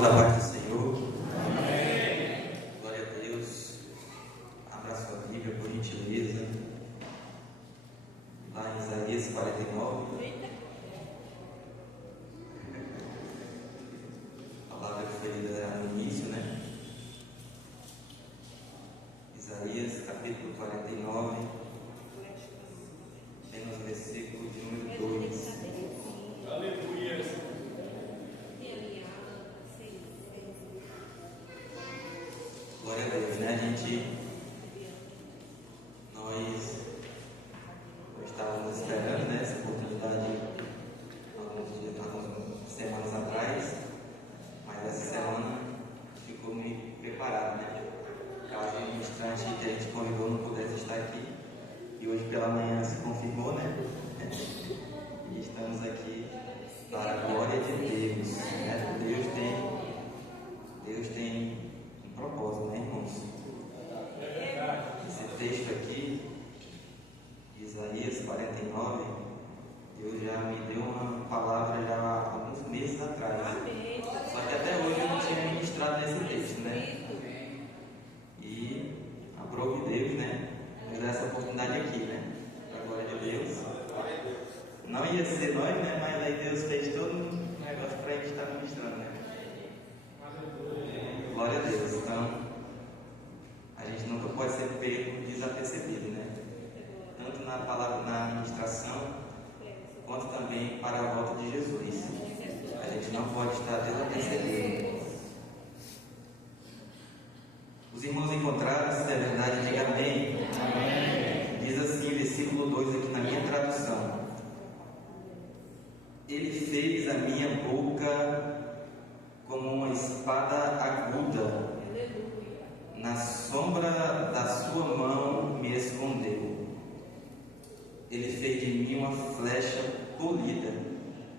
Da paz do Senhor. Amém. Glória a Deus. Abra sua Bíblia, por gentileza. Lá em Isaías 49. A palavra que foi lida no início, né? Isaías capítulo 49. Tem nos versículos de 1 e 2. Aleluia. Glória a Deus, né? Nós estávamos esperando, né, essa oportunidade algumas semanas atrás, mas essa semana ficou meio preparado, né? Caso o ministrante que a gente convidou não pudesse estar aqui, e hoje pela manhã se confirmou, né? E estamos aqui para a glória de Deus, né? Deus tem um propósito, né, irmãos? Esse texto aqui, Isaías 49, Deus já me deu uma palavra já há alguns meses atrás. Só que até hoje eu não tinha ministrado nesse texto, né? E aprove Deus, né? Nos dar essa oportunidade aqui, né? Para a glória de Deus. Não ia ser nós, né? Mas aí Deus fez todo um negócio para a gente estar ministrando, né? Glória a Deus. Então, a gente nunca pode ser pego desapercebido, né? Tanto na palavra, na administração, quanto também para a volta de Jesus. A gente não pode estar desapercebido. Os irmãos encontraram, se é verdade, diga amém. Amém. Diz assim, versículo 2 aqui na minha tradução: Ele fez a minha boca como uma espada aguda, na sombra da sua mão me escondeu. Ele fez de mim uma flecha polida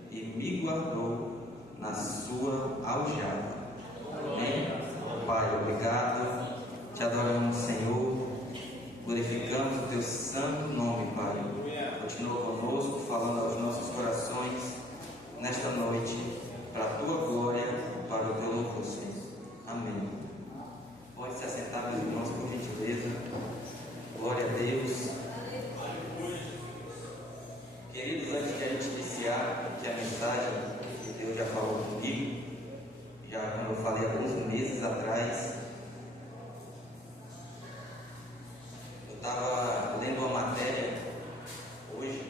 e me guardou na sua aljava. Amém? Pai, obrigado, te adoramos, Senhor, glorificamos o teu santo nome, Pai. Continua conosco, falando aos nossos corações nesta noite, para a tua glória, para o teu louvor, Senhor. Amém. Pode se assentar, meus irmãos, por gentileza. Glória a Deus. Queridos, antes de a gente iniciar aqui a mensagem, que Deus já falou comigo, já como eu falei alguns meses atrás, eu estava lendo uma matéria hoje,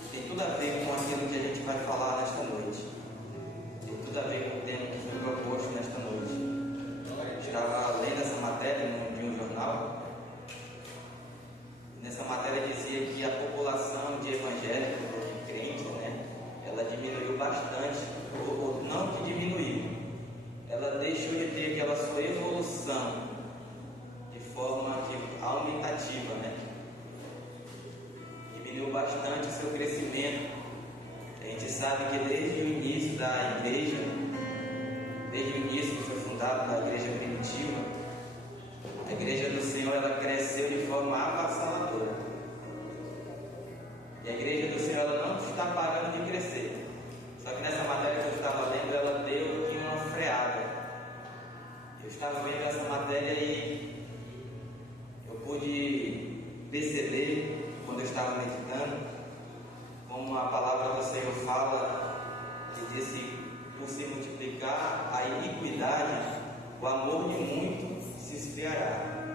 que tem tudo a ver com aquilo que a gente vai falar nesta noite. Tem tudo a ver com o tema que foi proposto nesta noite. Eu estava lendo essa matéria de um jornal. Nessa matéria dizia que a população de evangélicos, de crentes, né, ela diminuiu bastante, ou não que diminuiu, ela deixou de ter aquela sua evolução de forma aumentativa, né? Diminuiu bastante o seu crescimento. A gente sabe que desde o início da igreja, desde o início que foi fundada a igreja primitiva, a igreja do Senhor, ela cresceu de forma avassaladora. E a igreja do Senhor, ela não está parando de crescer. Só que nessa matéria que eu estava lendo, ela deu aqui uma freada. Eu estava vendo essa matéria e eu pude perceber, quando eu estava meditando, como a palavra do Senhor fala, que disse, por se multiplicar a iniquidade, o amor de muitos se esfriará.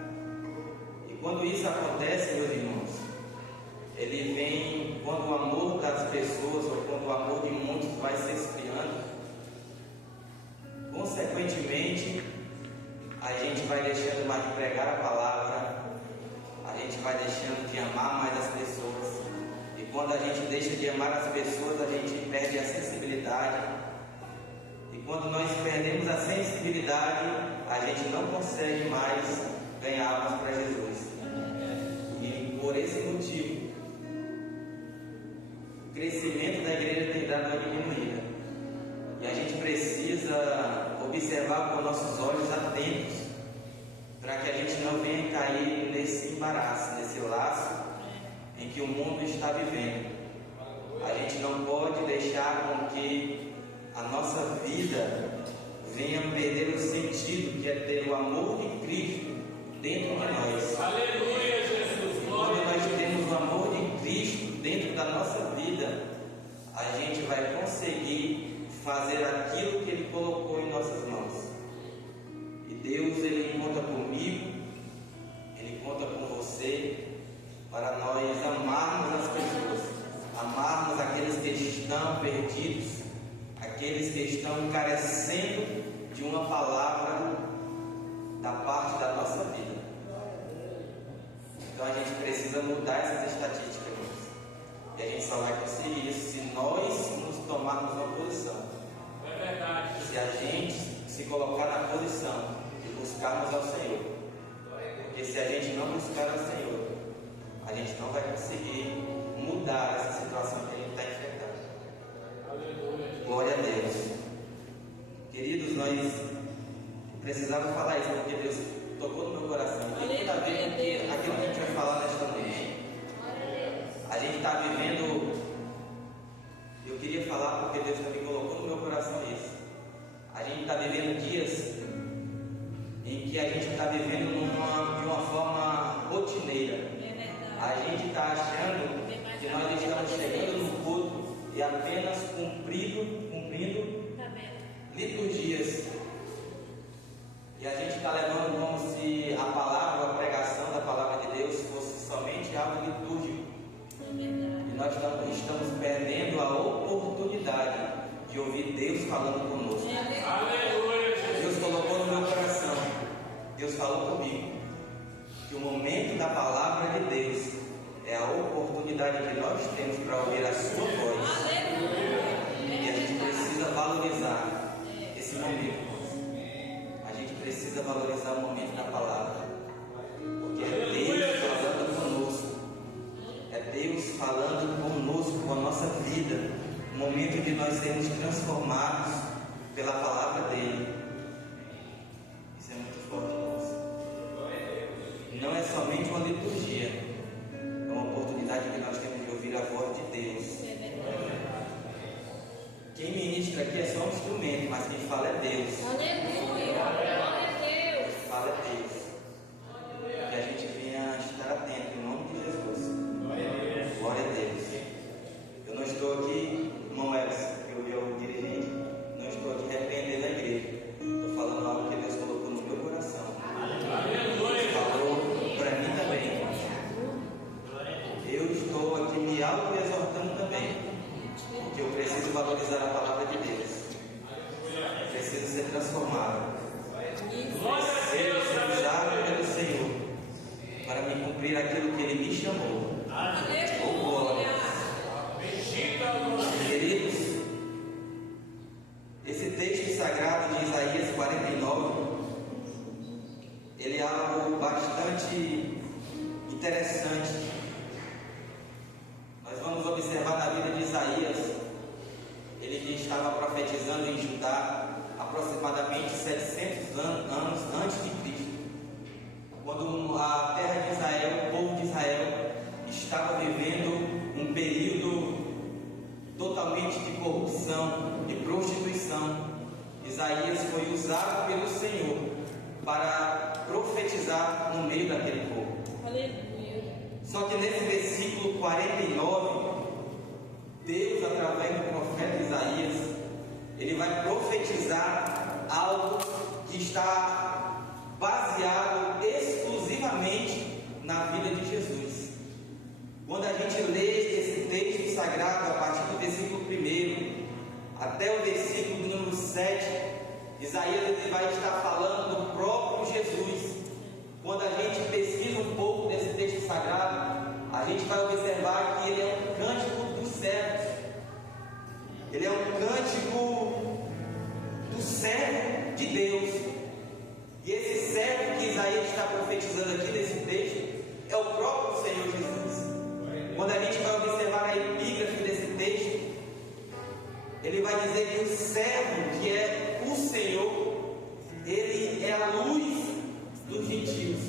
E quando isso acontece, meus irmãos, ele vem quando o amor das pessoas, ou quando o amor de muitos vai se esfriando, consequentemente, a gente vai deixando mais de pregar a palavra, a gente vai deixando de amar mais as pessoas. E quando a gente deixa de amar as pessoas, a gente perde a sensibilidade. E quando nós perdemos a sensibilidade, a gente não consegue mais ganhar almas para Jesus. E por esse motivo, o crescimento da igreja tem dado uma diminuída. E a gente precisa observar com nossos olhos atentos, para que a gente não venha cair nesse embaraço, nesse laço em que o mundo está vivendo. A gente não pode deixar com que a nossa vida vida venha perder o sentido, que é ter o amor de Cristo dentro de nós. Aleluia, Jesus. Quando nós temos o amor de Cristo dentro da nossa vida, a gente vai conseguir fazer aquilo que Ele colocou em nossas mãos. E Deus, Ele conta comigo, Ele conta com você, para nós amarmos as pessoas, amarmos aqueles que estão perdidos, aqueles que estão carecendo de uma palavra da parte da nossa vida. Então a gente precisa mudar essas estatísticas, irmãos. E a gente só vai conseguir isso se nós nos tomarmos uma posição. É verdade. Se a gente se colocar na posição de buscarmos ao Senhor. Porque se a gente não buscar ao Senhor, a gente não vai conseguir mudar essa situação que a gente está enfrentando. Aleluia. Glória a Deus. Queridos, nós precisamos falar isso porque Deus tocou no meu coração. Tem tudo a ver com aquilo que a gente vai falar nesta noite. A gente está vivendo. Eu queria falar porque Deus também colocou no meu coração isso. A gente está vivendo dias em que a gente está vivendo de uma forma rotineira. A gente está achando que nós estamos chegando no culto e apenas cumprindo liturgias. E a gente está levando como se a palavra, a pregação da palavra de Deus fosse somente algo litúrgico. E nós estamos perdendo a oportunidade de ouvir Deus falando conosco. Aleluia. Deus colocou no meu coração, Deus falou comigo, que o momento da palavra de Deus é a oportunidade que nós temos para ouvir a sua voz. E a gente precisa valorizar esse momento. A gente precisa valorizar o momento da palavra, porque é Deus falando conosco. É Deus falando conosco, com a nossa vida. O momento de nós sermos transformados pela palavra dele. Isso é muito forte, irmãos. Não é somente uma liturgia, é uma oportunidade que nós temos de ouvir a voz de Deus. Quem ministra aqui é só um instrumento, mas quem fala é Deus. Aleluia! Glória a Deus! Quem fala é Deus. Que a gente venha estar atento em nome de Jesus. Glória a Deus. Eu não estou aqui, irmão Elson, que eu dirigente, não estou aqui repreendendo a igreja. Estou falando algo que Deus colocou no meu coração. Deus falou para mim também. Eu estou aqui me auto-exortando também. Porque eu preciso valorizar a palavra de Deus. Preciso ser transformado. Preciso ser usado pelo Senhor para me cumprir aquilo que Ele me chamou. Oh, glória. Queridos, esse texto sagrado de Isaías 49, ele é algo bastante interessante. Nós vamos observar na vida de Isaías, ele que estava profetizando em Judá aproximadamente 700 anos antes de Cristo, quando a terra de Israel, o povo de Israel, estava vivendo um período totalmente de corrupção, de prostituição. Isaías foi usado pelo Senhor para profetizar no meio daquele povo. Aleluia! Só que nesse versículo 49, Deus, através do profeta Isaías, ele vai profetizar algo que está baseado exclusivamente na vida de Jesus. Quando a gente lê esse texto sagrado a partir do versículo 1 até o versículo número 7, Isaías ele vai estar falando do próprio Jesus. Quando a gente pesquisa um pouco desse texto sagrado, a gente vai observar que ele é um cântico dos servos. Ele é um cântico do servo de Deus. E esse servo que Isaías está profetizando aqui nesse texto é o próprio Senhor Jesus. Quando a gente vai observar a epígrafe desse texto, ele vai dizer que o servo, que é o Senhor, ele é a luz dos gentios.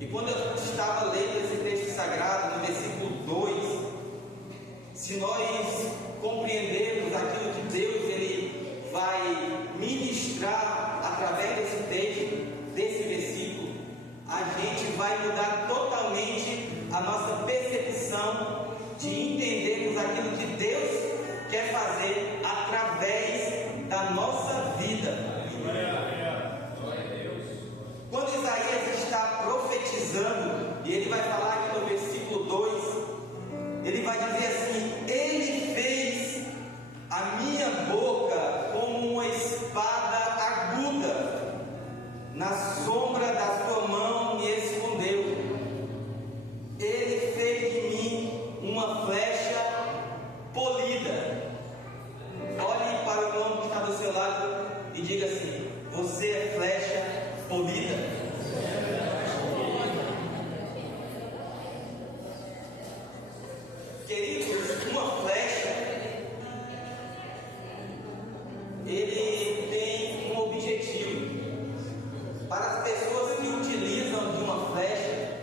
E quando eu estava lendo esse texto sagrado, no versículo 2, se nós compreendermos aquilo que Deus ele vai na nossa vida. Quando Isaías está profetizando, e ele vai falar aqui no versículo 2, ele vai dizer assim: Ele fez a minha boca como uma espada aguda, na sombra da sua mão me escondeu. Ele fez de mim uma flecha polida. Olhe para o irmão que está do seu lado e diga assim: você é flecha polida. Queridos, uma flecha, ele tem um objetivo. Para as pessoas que utilizam de uma flecha,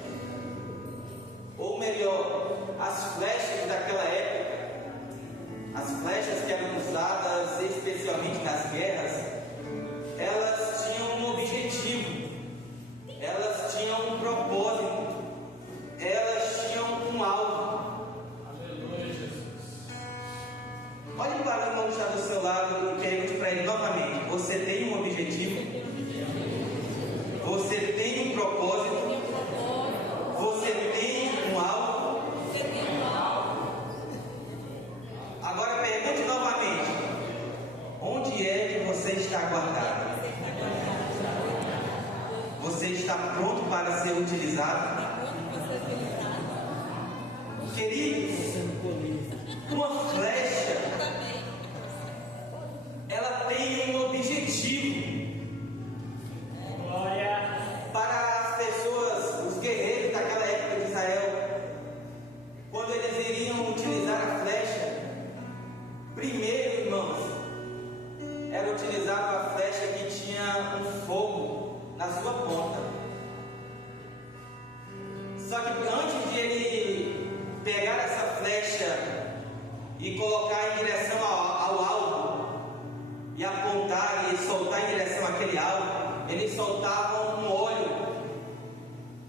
ou melhor, as flechas daquela época, as flechas que eram usadas especialmente nas guerras, elas tinham um objetivo, elas tinham um propósito, elas tinham um alvo. Olhe para o irmão que está do seu lado e pergunte para ele novamente: você tem um objetivo? Você tem um propósito? Você tem um alvo? Agora pergunte novamente: onde é que você está guardado? Você está pronto para ser utilizado? Queridos, uma flecha, ela tem um objetivo. Para as pessoas, os guerreiros daquela época de Israel, quando eles iriam utilizar a flecha, primeiro, irmãos, era utilizada a flecha que tinha um fogo na sua ponta. Só que antes de ele pegar essa flecha e colocar em direção ao alvo e apontar e soltar em direção àquele alvo, eles soltavam um óleo,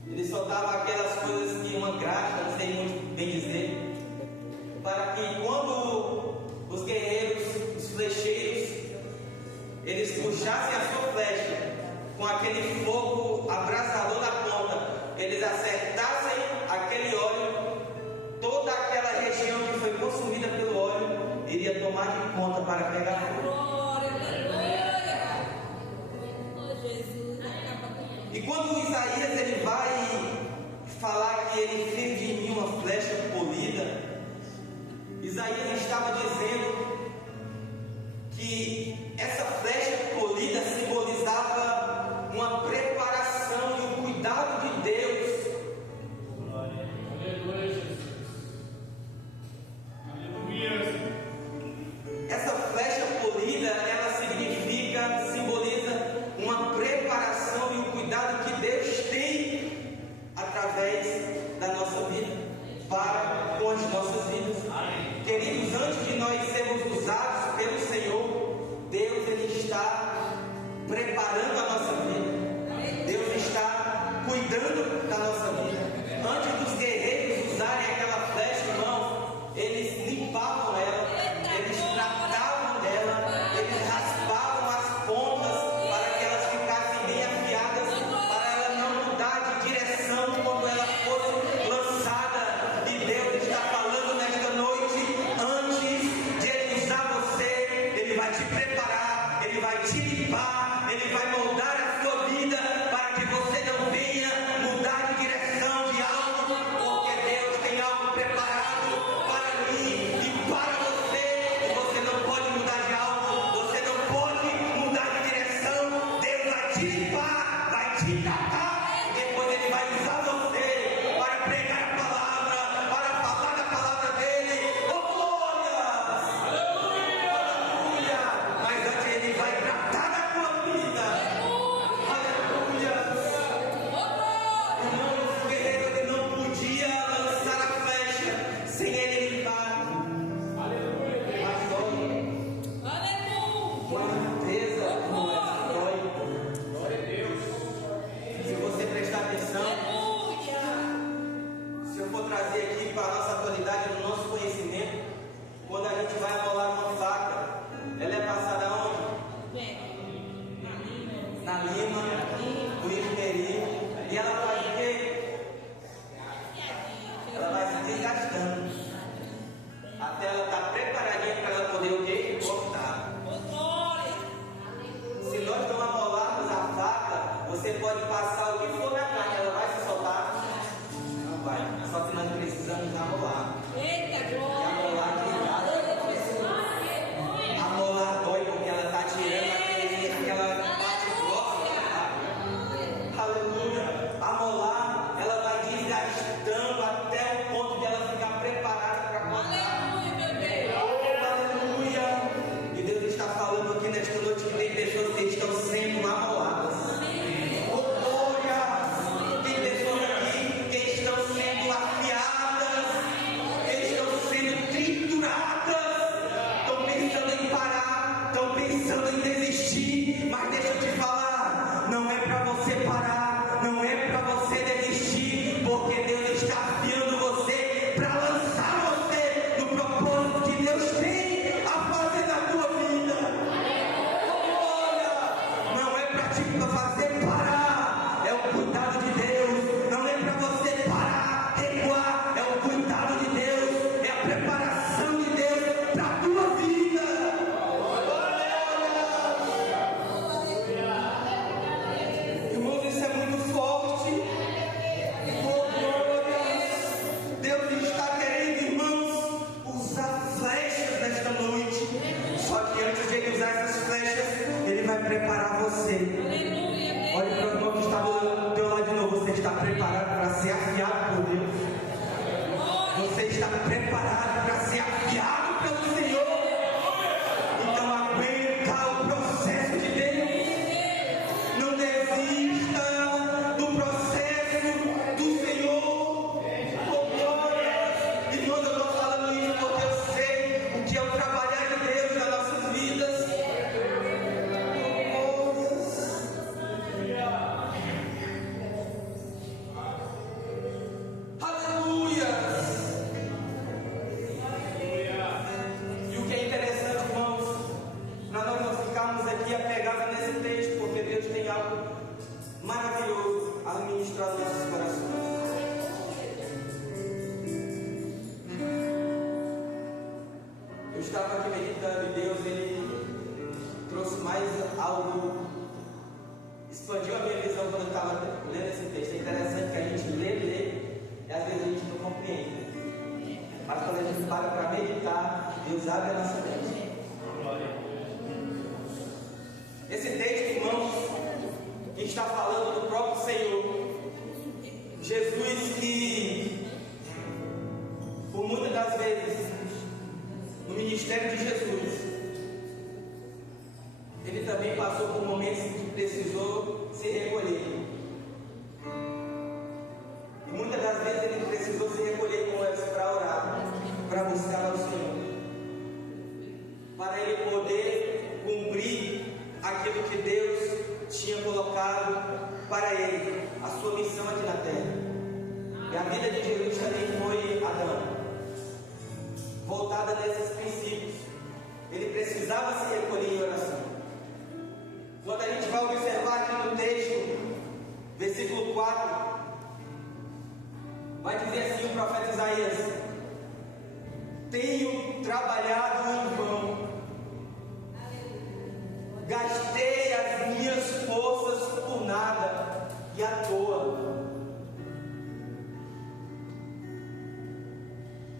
eles soltavam aquelas coisas que uma graxa, não sei muito bem dizer, para que quando os guerreiros, os flecheiros, eles puxassem a sua flecha com aquele fogo abrasador na ponta, eles acertassem aquele óleo, toda aquela região que foi consumida pelo óleo iria tomar de conta para pegar fogo. E quando Isaías ele vai falar que ele fez de mim uma flecha polida, Isaías estava dizendo que essa flecha polida simbolizava uma preparação e um cuidado de Deus. Essa flecha polida, ela simboliza uma preparação e um cuidado que Deus tem pode passar o que for na carne, ela vai se soltar? Não vai. Só que nós precisamos amolar. Eita, glória. E amolar que amolar dói, porque ela está tirando aquela parte grossa. Aleluia. Amolar, ela vai desgastando até o ponto de ela ficar preparada para cortar. Aleluia. E Deus está falando aqui nesta noite que tem pessoas que estão sendo amoladas. Oh, glória. Tem pessoas aqui que estão sendo afiadas, que estão sendo trituradas, estão pensando em parar, estão pensando em desistir. Mas deixa eu te falar, não é para você parar, não é para você desistir, porque Deus está afiando você para lançar você no propósito que Deus tem a fazer na tua vida. Olha, não é para te fazer parar, é o cuidado de Deus. Não é para você parar, recuar, é o cuidado de Deus, é a preparação de Deus para a tua vida. Irmãos, isso é muito forte. Oh, glória. Deus está querendo, irmãos, usar flechas nesta noite. Só que antes de Ele usar essas flechas, Ele vai preparar você. Aleluia. Olha para o irmão que está do teu lado de novo. Você está preparado para ser afiado por Deus? Você está preparado para ser afiado pelo Senhor? Então aguenta o processo de Deus. Não desista do processo do Senhor. Oh, glória. Irmão, eu estou falando isso porque eu sei o que é o trabalhar de Deus nas nossas vidas. Oh, aleluia. E o que é interessante, irmãos, para nós não ficarmos aqui apegados nesse texto, porque Deus tem algo maravilhoso a ministrar nos nossos corações. Eu estava aqui meditando e Deus, Ele trouxe mais algo, expandiu a minha visão quando eu estava lendo esse texto. É interessante que a gente lê e às vezes a gente não compreende. Mas quando a gente para meditar, Deus abre a nossa mente. Esse texto, irmãos, que está falando do próprio Senhor, Jesus, que por muitas das vezes no ministério de Jesus, Ele também passou por momentos que precisou se recolher. E muitas das vezes Ele precisou se recolher com elas para orar, para buscar ao Senhor, para Ele poder cumprir aquilo que Deus tinha colocado para Ele, a sua missão aqui na terra. E a vida de Jesus também foi Adão, voltada nesses princípios. Ele precisava se recolher em oração. Quando a gente vai observar aqui no texto, versículo 4, vai dizer assim o profeta Isaías: tenho trabalhado em vão, gastei as minhas forças por nada e à toa.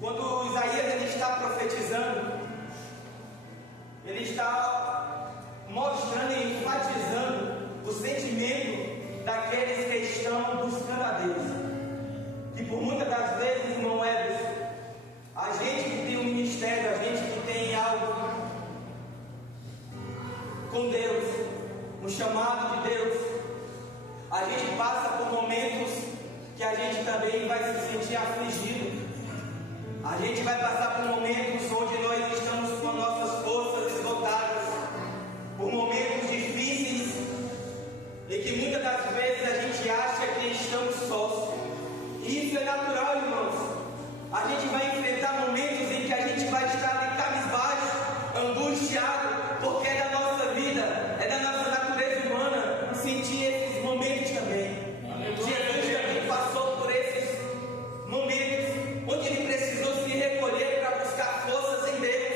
Quando Isaías ele está profetizando, ele está mostrando e enfatizando o sentimento daqueles que estão buscando a Deus. E por muitas das vezes, irmão Edson, a gente que tem um ministério, a gente que tem algo com Deus, um chamado de Deus, a gente passa por momentos que a gente também vai se sentir afligido. A gente vai passar por momentos onde nós estamos com nossas forças esgotadas, por momentos difíceis, e que muitas das vezes a gente acha que estamos sós. E isso é natural, irmãos. A gente vai enfrentar momentos em que a gente vai estar ali cabisbaixo, angustiado, porque é da nossa vida, é da nossa natureza humana sentir esses momentos também. Jesus também passou por esses momentos onde ele precisou se recolher para buscar forças em Deus.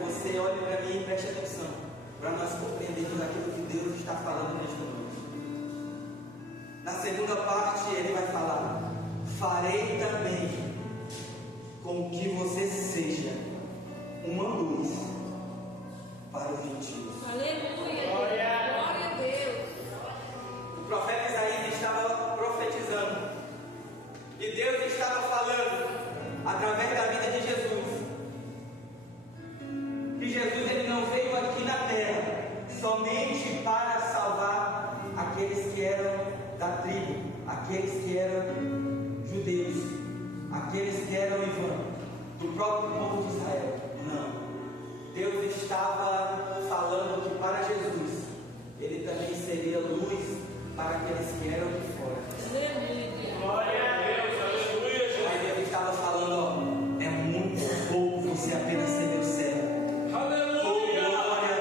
que você olhe para mim e preste atenção, para nós compreendermos aquilo que Deus está falando nesta noite. Na segunda parte ele vai falar: farei também com que você seja uma luz para os gentios. Aleluia. Glória a Deus. O profeta Isaías estava profetizando, e Deus estava falando através da vida de Jesus, que Jesus ele não veio aqui na terra somente para salvar aqueles que eram da tribo, aqueles que eram judeus, aqueles que eram do próprio povo de Israel. Não. Deus estava falando que para Jesus ele também seria luz para aqueles que eram de fora. Aleluia. Glória a Deus. Aleluia, Jesus. Aí ele estava falando: ó, é muito pouco você apenas ser meu servo. Aleluia. Glória,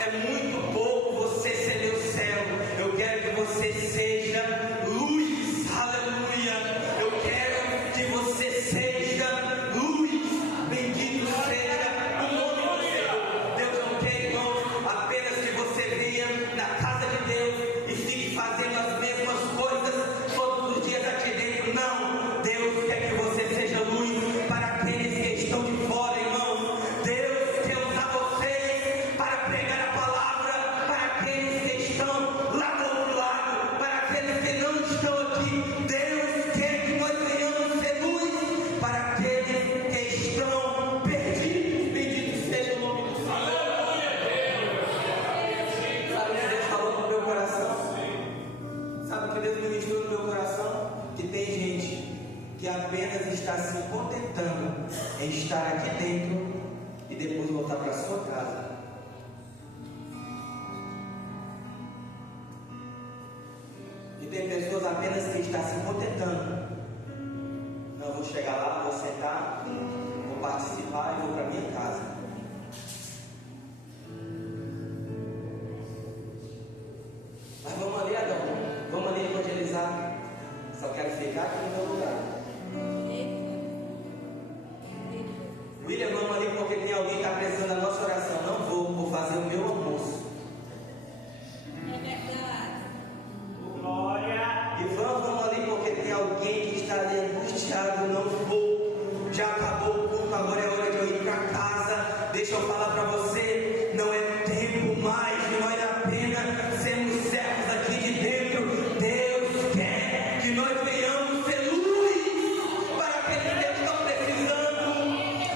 é muito pouco você ser meu servo. Eu quero que você seja luz. Aleluia. Eu quero que você seja luz. Bendito seja o nome do Senhor. Deus não quer, irmãos, apenas que você venha na casa de Deus e fique fazendo as mesmas coisas todos os dias aqui dentro. Não. Deus quer que você seja luz para aqueles que estão de fora, irmãos. Deus quer usar vocês para pregar a palavra para aqueles que estão lá do outro lado, para aqueles que não estão aqui. Deus quer que nós venhamos ser luz para aqueles que estão perdidos. Bendito seja o nome do Senhor. Sabe o que Deus falou no meu coração? Sabe o que Deus ministrou no meu coração? Que tem gente que apenas está se contentando em estar aqui dentro e depois voltar para sua casa. E tem pessoas apenas que estão se contentando. Não, vou chegar lá, vou sentar, vou participar e vou para minha casa. Mas vamos ali, Adão, vamos ali evangelizar. Só quero ficar aqui no meu lugar. William, vamos ali porque tem alguém que está precisando da nossa oração. Não vou fazer o meu almoço. É verdade. Glória. Ivan, vamos ali porque tem alguém que está ali angustiado. Não vou. Já acabou o culto, agora é hora de eu ir para casa. Deixa eu falar para você, não é tempo mais de nós apenas sermos servos aqui de dentro. Deus quer que nós venhamos ser luz para aqueles que estão precisando.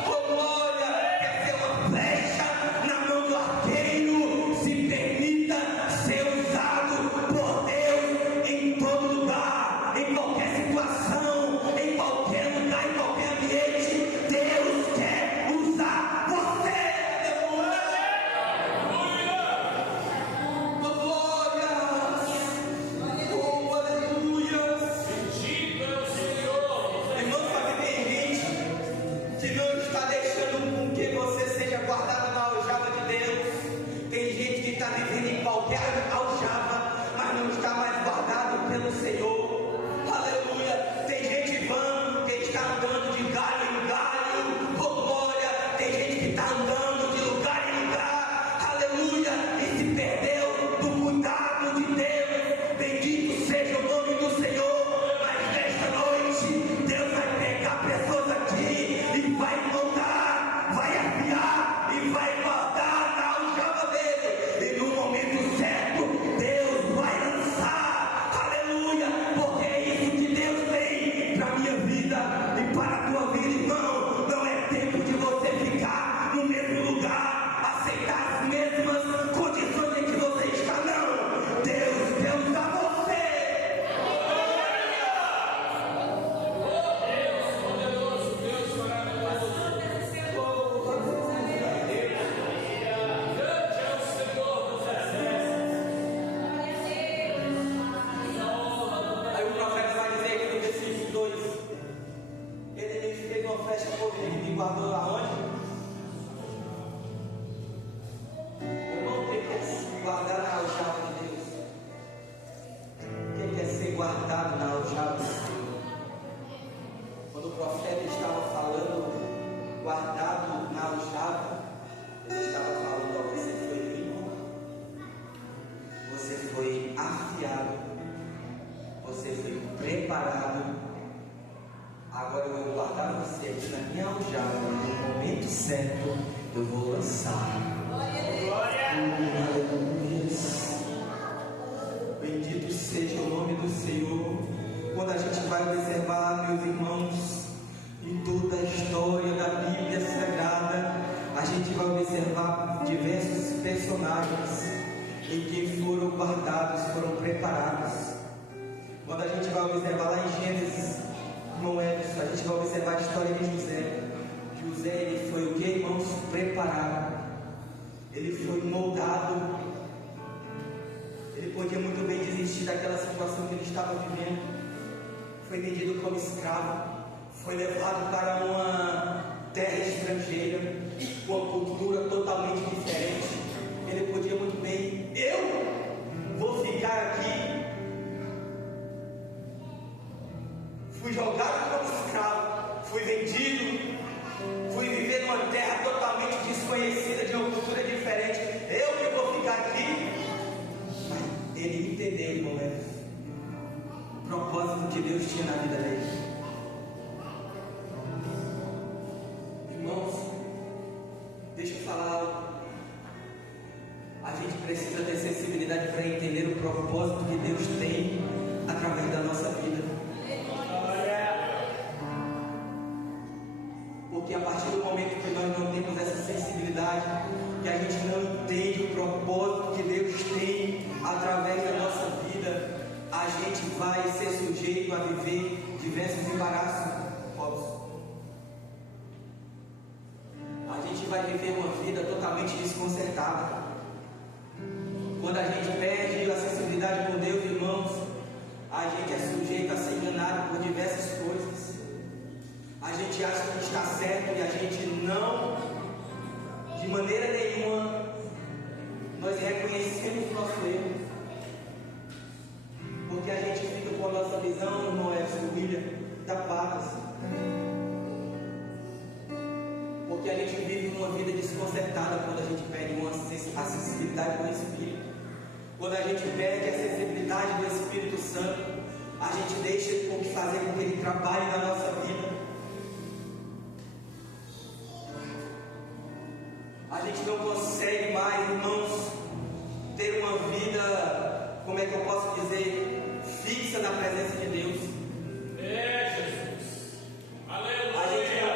Oh glória, quer ser uma flecha na mão do arqueiro. Se permita ser usado por Deus em todo lugar, em qualquer situação, em qualquer lugar, em qualquer ambiente. Deus quer usar você. Oh glória, oh aleluia. Bendito é o Senhor. Irmão, sabe, tem gente que não está deixando com que você seja guardado na aljava de Deus. Tem gente que está vivendo em qualquer aljava, mas não está mais guardado pelo Senhor. Aleluia. Tem gente vã que está andando de galho em galho. Oh glória. Tem gente que está andando de lugar em lugar. Aleluia. E se perdeu do cuidado de Deus. Bendito seja o nome do Senhor. Mas nesta noite Deus vai pegar pessoas aqui e vai moldar, vai afiar e vai guardar na aljava dele. E no momento certo Deus vai lançar. Aleluia. Porque é isso que Deus tem para a minha vida e para a tua vida, irmão. Não é tempo de você ficar no mesmo lugar, aceitar as mesmas condições em que você está, não. Deus quer usar você. Poderoso, Deus maravilhoso. Grande é o Senhor dos exércitos. Aí o profeta vai dizer aqui no versículo 2: ele me fez uma flecha por mim, me guardou aonde? Eu não tenho que se guardar na aljava de Deus. Quem quer ser guardado na aljava do Senhor? Quando o profeta estava falando guardado na aljava, Ele estava falando: ó, você foi limpo, você foi afiado, você foi preparado. Agora eu vou guardar você aqui na minha aljava. No momento certo eu vou lançar. Aleluia. Bendito seja o nome do Senhor. Quando a gente vai observar, meus irmãos, em toda a história da Bíblia Sagrada, a gente vai observar diversos personagens em que foram guardados, foram preparados. Quando a gente vai observar lá em Gênesis, irmão Edson, a gente vai observar a história de José. José, ele foi o que, irmãos? Preparado. Ele foi moldado. Ele podia muito bem desistir daquela situação que ele estava vivendo. Foi vendido como escravo. Foi levado para uma terra estrangeira, com uma cultura totalmente diferente. Ele podia muito bem: eu vou ficar aqui. Fui jogado como escravo, fui vendido, fui viver numa terra totalmente desconhecida, de uma cultura diferente. Eu que vou ficar aqui. Mas ele entendeu, irmão, o propósito que Deus tinha na vida dele. Irmãos, deixa eu falar algo. A gente precisa ter sensibilidade para entender o propósito que Deus tem através da nossa vida. Porque a partir do momento que nós não temos essa sensibilidade, que a gente não entende o propósito que Deus tem através da nossa vida, a gente vai ser sujeito a viver diversos embaraços. A gente vai viver uma vida totalmente desconcertada. Quando a gente perde a sensibilidade com Deus, irmãos, a gente é sujeito a ser enganado por diversas coisas. A gente acha que está certo e a gente não, de maneira nenhuma, nós reconhecemos o nosso erro. Porque a gente fica com a nossa visão, irmão Edson, William, tapadas. Porque a gente vive uma vida desconcertada quando a gente perde a sensibilidade do Espírito. Quando a gente perde a sensibilidade do Espírito Santo, a gente deixa de fazer com que Ele trabalhe na nossa vida. A gente não consegue mais, irmãos, ter uma vida, como é que eu posso dizer, fixa na presença de Deus. Jesus. Aleluia. A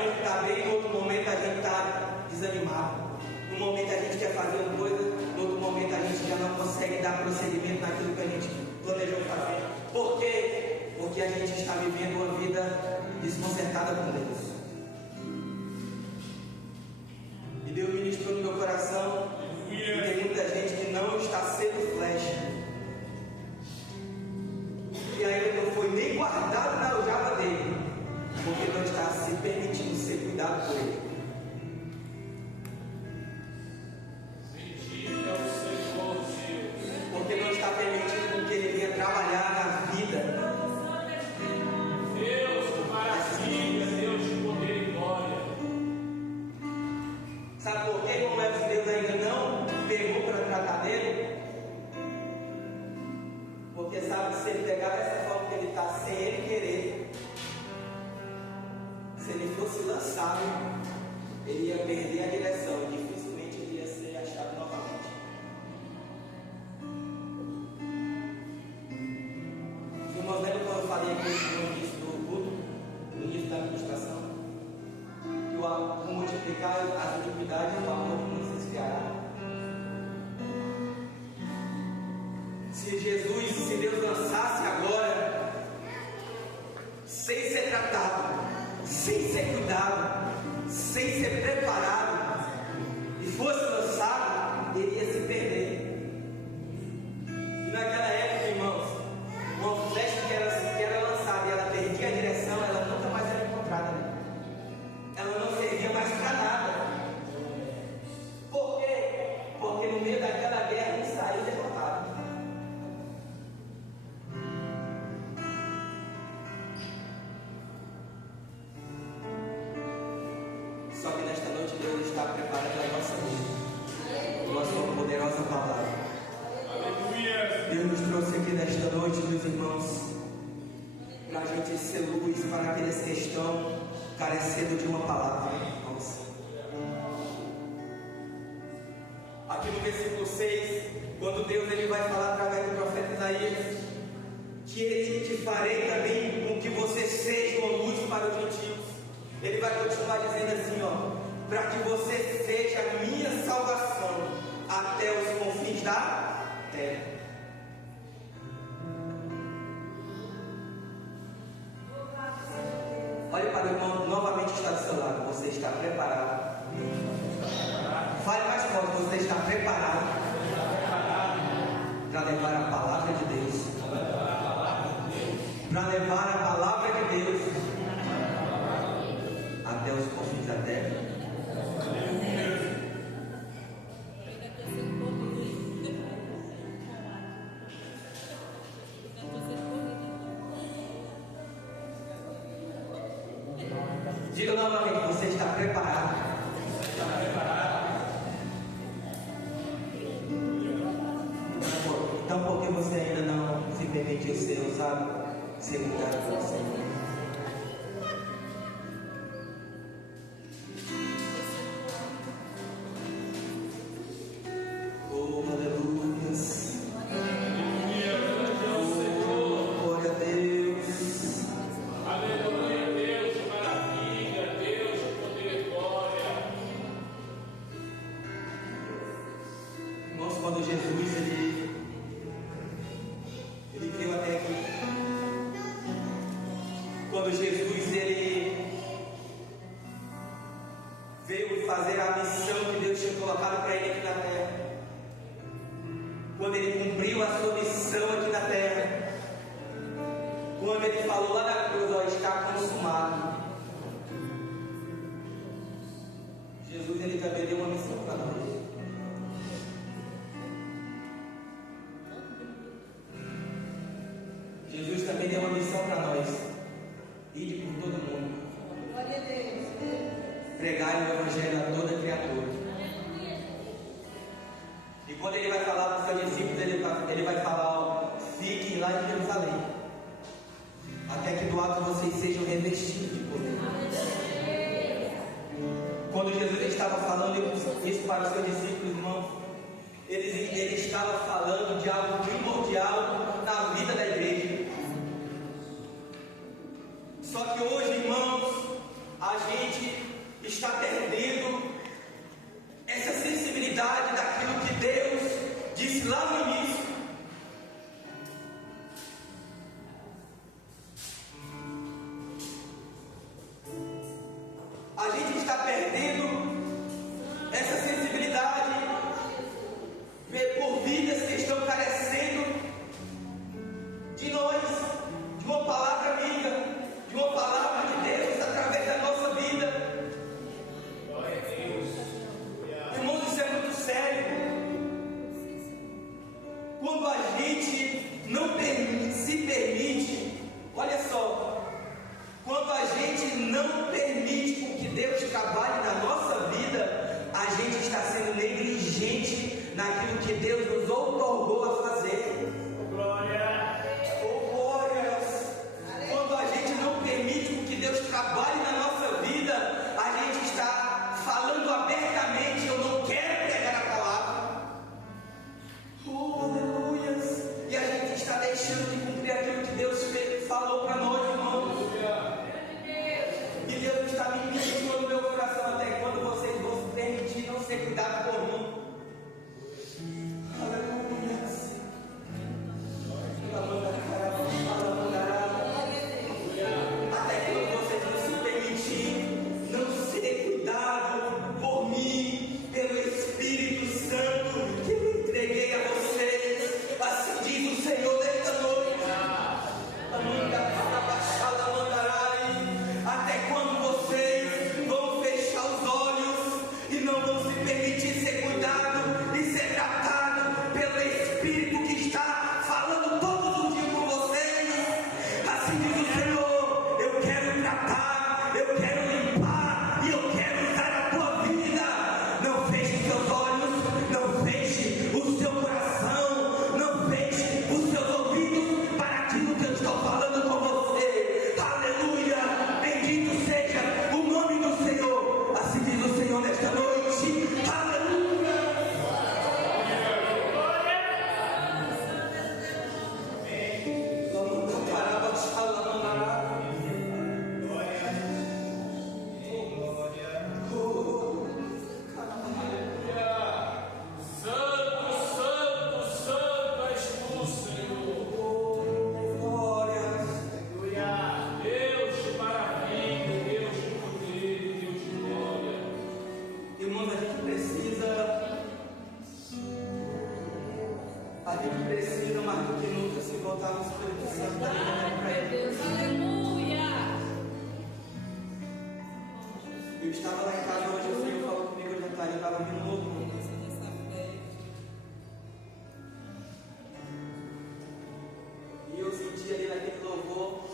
gente está bem, no outro momento a gente está desanimado. No momento a gente quer fazer uma coisa, no outro momento a gente já não consegue dar prosseguimento naquilo que a gente planejou fazer. Por quê? Porque a gente está vivendo uma vida desconcertada com Deus. E Deus ministrou no meu coração que tem muita gente que não está sendo flecha. E ainda não foi nem guardado na aljava dele, porque não está se permitindo ser cuidado por ele. Bendito é o Senhor Deus. Porque não está permitindo que ele venha trabalhar na vida. Deus de maravilha, Deus de poder e glória. Sabe por quê? Como é que Deus ainda não pegou para tratar dele? Porque sabe que se ele pegar dessa forma que ele está, sem ele querer, se ele fosse lançado, ele ia perder a direção e dificilmente ele ia ser achado novamente. Os irmãos lembram quando eu falei aqui no início do culto, no início da administração, que o multiplicar as iniquidades, o amor não se esfriará. Se Deus lançasse agora, sem ser tratado, sem ser cuidado, sem ser preparado, e fosse lançado, ele ia se perder. E naquela época, irmãos, uma flecha que era lançada e ela perdia a direção, ela nunca mais era encontrada. Ela não servia mais para nada. Por quê? Porque no meio daquela guerra ele saiu derrotado. Só que nesta noite Deus Deus nos trouxe aqui nesta noite, meus irmãos, para a gente ser luz para aqueles que estão carecendo de uma palavra. Nossa. Aqui no versículo 6, quando Deus ele vai falar através do profeta Isaías, que ele te farei também com que você seja uma luz para os gentios. Ele vai continuar dizendo assim, ó, para que você seja a minha salvação até os confins da terra. Olhe para o irmão, novamente está do seu lado. Você está preparado? Fale mais forte. Você está preparado para levar a palavra de Deus? Para levar a palavra de Deus até os confins da terra? Diga novamente, você está preparado? Está preparado? Então, por que você ainda não se permitiu ser usado, ser cuidado por você? Oh, aleluias. Quando Jesus ele veio até aqui, quando Jesus ele veio fazer a missão que Deus tinha colocado para ele aqui na terra, quando ele cumpriu a sua missão aqui na terra, quando ele falou lá na cruz, ó, está consumado, Jesus ele também deu uma missão para nós. Jesus também deu uma missão para nós: ide por todo mundo, pregai o evangelho a toda criatura. E quando ele vai falar para os seus discípulos, ele vai falar: ó, fiquem lá em Jerusalém, até que do alto vocês sejam revestidos de poder. Quando Jesus estava falando isso para os seus discípulos, irmãos, ele estava falando de algo primordial na vida da igreja. Só que hoje, irmãos, a gente está perdendo essa sensibilidade daquilo que Deus disse lá no início. A gente está perdendo essa sensibilidade por vidas que estão carecendo de nós, de uma palavra amiga, de uma palavra de Deus através da nossa vida. Glória a Deus. Irmãos, isso é muito sério. Quando a gente não se permite, olha só, quando a gente não permite que Deus trabalhe na nossa vida, a gente está sendo negligente naquilo que Deus nos outorgou a fazer. Glória. Oh, glórias. Quando a gente não permite que Deus trabalhe na nossa vida, a gente está falando abertamente: eu não quero pregar a palavra. Oh, aleluias. E a gente está deixando de cumprir aquilo que Deus falou para nós, irmãos. E Deus está me ministrando no meu coração: até quando vocês vão se permitir não ser cuidado por mim? Aleluia. Até quando vocês vão se permitir não ser cuidado por mim, pelo Espírito Santo que eu entreguei a vocês? Assim diz o Senhor nesta noite. Até quando vocês vão fechar os olhos e não vão se permitir ser cuidado e ser tratado pelo Espírito que está falando todos os dias com vocês? Assim diz o Senhor: eu quero tratar, eu quero limpar e eu quero usar a tua vida. Não feche seus olhos, não feche o seu coração, não feche estava lá em casa hoje, o filho falou comigo hoje à tarde, eu estava meio louco. E eu senti ali naquele louvor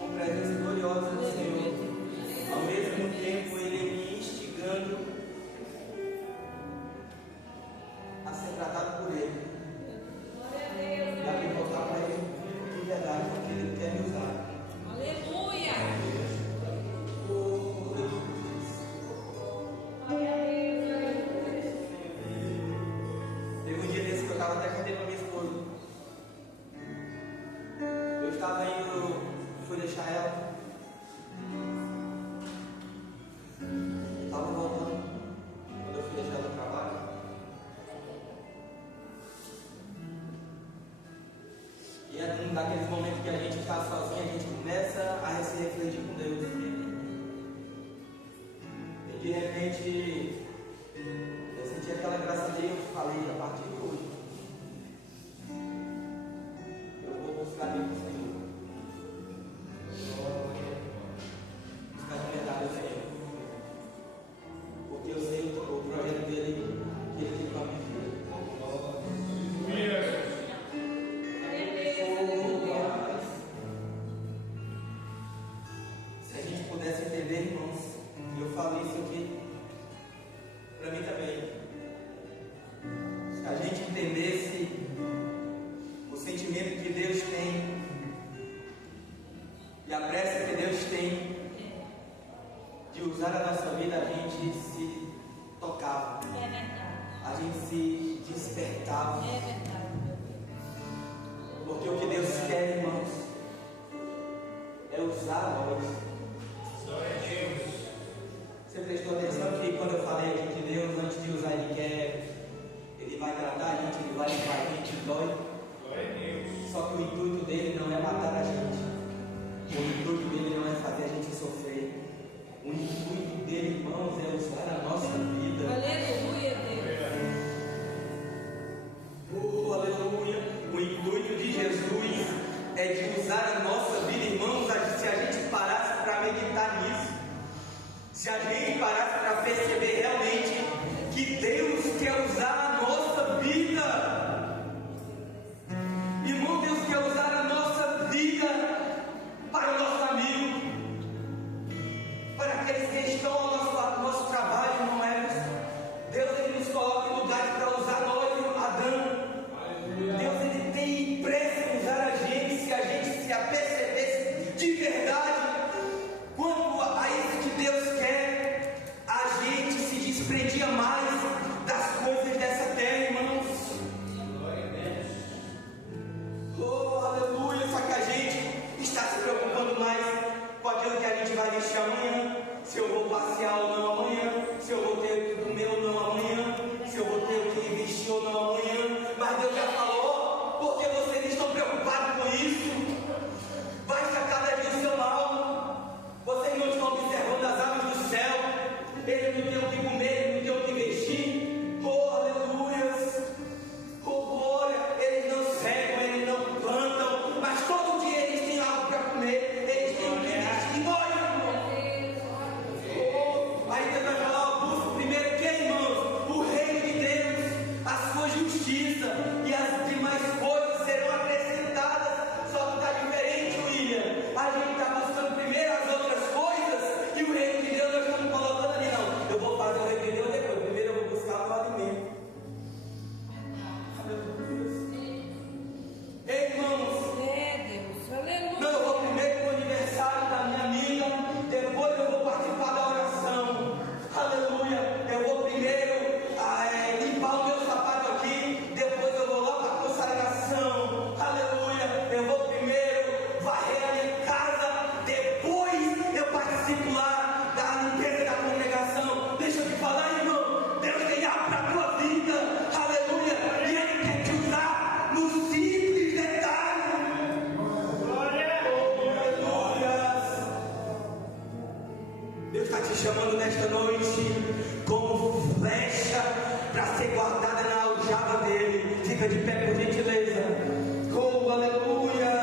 uma presença gloriosa do Senhor. Ao mesmo tempo, Ele me instigando a ser tratado por Ele. E a me voltar para Ele de verdade, porque Ele quer me usar. Aleluia! Teve um dia desse que eu estava até contando para minha esposa. Eu estava indo, fui deixar ela. Estava voltando quando eu fui deixar ela no trabalho. E é um daqueles momentos que a gente está sozinho, a gente começa a se refletir com Deus. E de repente eu senti aquela graça dele, eu falei, a partir de hoje eu vou buscar Deus com o Senhor. Buscar de verdade o Senhor. Porque eu sei o projeto dele que ele tem para a minha vida. Se a gente pudesse entender, irmãos, e eu falo isso aqui para mim também. Se a gente entendesse o sentimento que Deus tem e a pressa que Deus tem de usar a nossa vida, a gente se tocava, É verdade. a gente se despertava. É verdade. Porque o que Deus quer, irmãos, é usar nós. Você prestou atenção que quando eu falei aqui que Deus, antes de usar, Ele vai tratar a gente, Ele vai limpar a gente, dói. Só que o intuito dele não é matar a gente. O intuito dele não é fazer a gente sofrer. O intuito dele, irmãos, é usar a nossa vida. Aleluia, Deus. Oh, aleluia. O intuito de Jesus é de usar a nossa vida, irmãos. Se a gente parasse para meditar nisso, se a gente parasse para perceber realmente que Deus quer usar a nossa vida, irmão, Deus quer usar a nossa vida para o nosso amigo, para aqueles que estão ao nosso trabalho, não é? Deus, Ele nos coloca em lugares para usar nós, Adão. Deus, Ele tem pressa em usar a gente, se a gente se apercebesse de verdade quanto a isso que Deus quer, a gente se desprendia mais das coisas dessa terra, irmãos. Oh, aleluia. Só que a gente está se preocupando mais com aquilo que a gente vai vestir amanhã, se eu vou passear ou não amanhã, se eu vou ter o que comer ou não amanhã, se eu vou ter o que vestir ou não amanhã. Mas Deus já falou, porque vocês estão preocupados com isso. Baixa cada dia o seu mal. Vocês não estão observando as aves do céu. Ele não tem o que comer, ele não tem o que vestir. Oh, aleluias. Oh, glória. Eles não cegam, eles não plantam, mas todo dia eles têm algo para comer. Eles têm o que vestir. E nós, oh, aí Deus vai falar, busca primeiro que, irmãos? O reino de Deus, a sua justiça, e as demais coisas serão acrescentadas. Só que está diferente, William. A gente está buscando primeiro as outras coisas e o reino de Deus nós estamos colocando ali. Não, eu vou fazer o reino de Deus depois. Primeiro eu vou buscar o meu alimento. Ei, irmãos, É, Deus. Aleluia. não, eu vou primeiro para o aniversário da minha amiga, depois eu vou participar da oração. Aleluia. Eu vou primeiro limpar o meu sapato aqui, depois eu vou lá para a consagração. Aleluia. Eu vou primeiro varrer a minha casa, depois eu participo lá da limpeza da congregação. Deixa eu te falar, irmão, Deus tem algo para a tua vida. Aleluia. E Ele quer te usar no simples detalhe. Deus está te chamando nesta noite como flecha para ser guardada na aljava dele. Fica de pé, por gentileza. Oh, aleluia.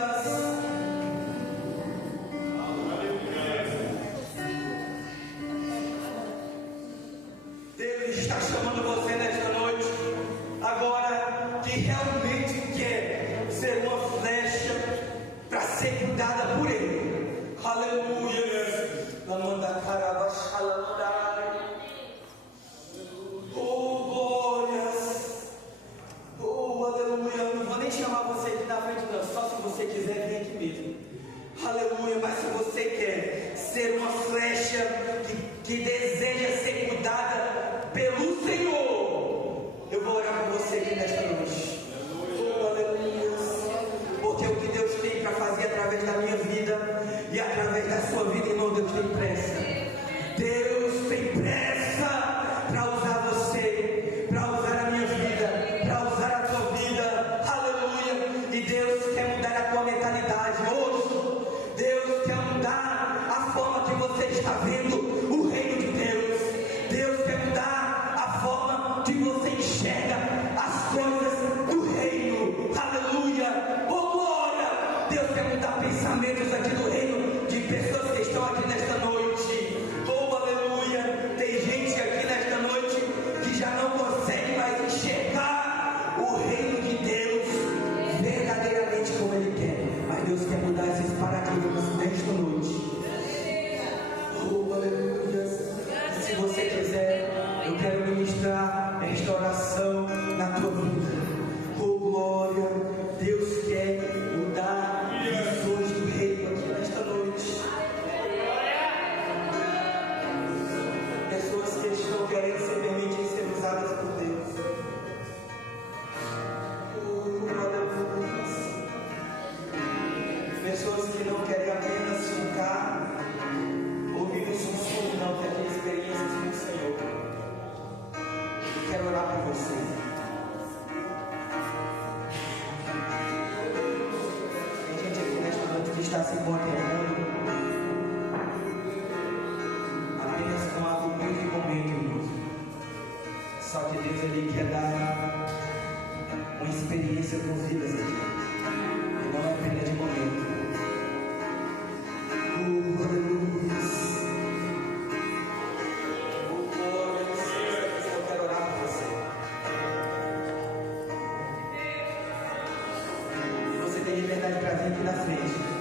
pessoas que estão aqui nesta noite. Oh, aleluia. Tem gente aqui nesta noite que já não consegue mais enxergar o reino de Deus verdadeiramente como Ele quer. Mas Deus quer mudar esses paradigmas nesta noite. Oh, aleluia. Se você quiser, eu quero ministrar restauração na tua vida. Oh, glória. Deus quer mudar visões do reino aqui nesta noite. Pessoas que estão querendo se permitir ser usadas por Deus. Oh, aleluia. Pessoas que não querem apenas ficar ouvindo o sussurro, não, quer ter experiências com o Senhor. Eu quero orar por você. Tem gente aqui nesta noite que está se contentando apenas com algo muito de momento, irmãos. Só que Deus ele quer dar uma experiência com vidas aqui. E não é apenas de momento. Aleluia. Eu quero orar por você. Você tem liberdade para vir aqui na frente.